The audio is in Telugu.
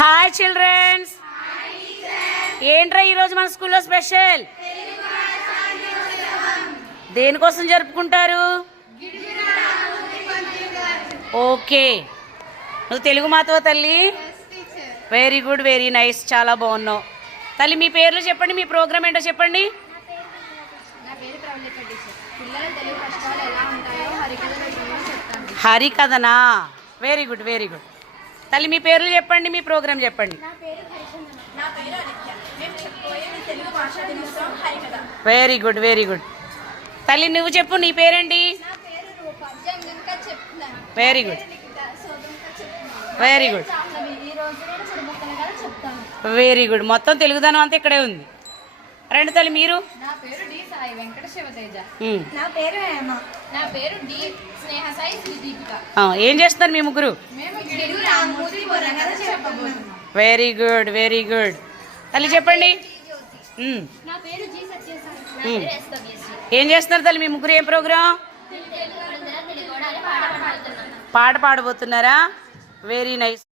Hi children's. ఏంట్రా ఈరోజు మన స్కూల్లో స్పెషల్? దేనికోసం జరుపుకుంటారు? ఓకే, నువ్వు తెలుగు మాతవ తల్లి. వెరీ గుడ్, వెరీ నైస్, చాలా బాగున్నావు తల్లి. మీ పేర్లు చెప్పండి, మీ ప్రోగ్రామ్ ఏంటో చెప్పండి. హరికథనా? వెరీ గుడ్, వెరీ గుడ్ తల్లి. మీ పేర్లు చెప్పండి, మీ ప్రోగ్రామ్ చెప్పండి. వెరీ గుడ్, వెరీ గుడ్ తల్లి. నువ్వు చెప్పు, నీ పేరేంటి? Very good, very good, very good. మొత్తం తెలుగుదనం అంతా ఇక్కడే ఉంది. రండి తల్లి. మీరు? నా పేరు డి సాయి వెంకట శివతేజ. నా పేరు హేమ. నా పేరు డి స్నేహ సాయి శ్రీ దీపిక. ఏం చేస్తారు మీ ముగ్గురు? మేము తెలుగు రామూర్తి బుర్రకథ చెప్పబోతున్నాం. వెరీ గుడ్, వెరీ గుడ్ తల్లి. చెప్పండి. నా పేరు జి సత్యసాయి. నా పేరు ఎస్ తవ్యశ్రీ. ఏం చేస్తున్నారు తల్లి మీ ముగ్గురు? ఏం ప్రోగ్రాం? పాట పాడబోతున్నారా? Very nice.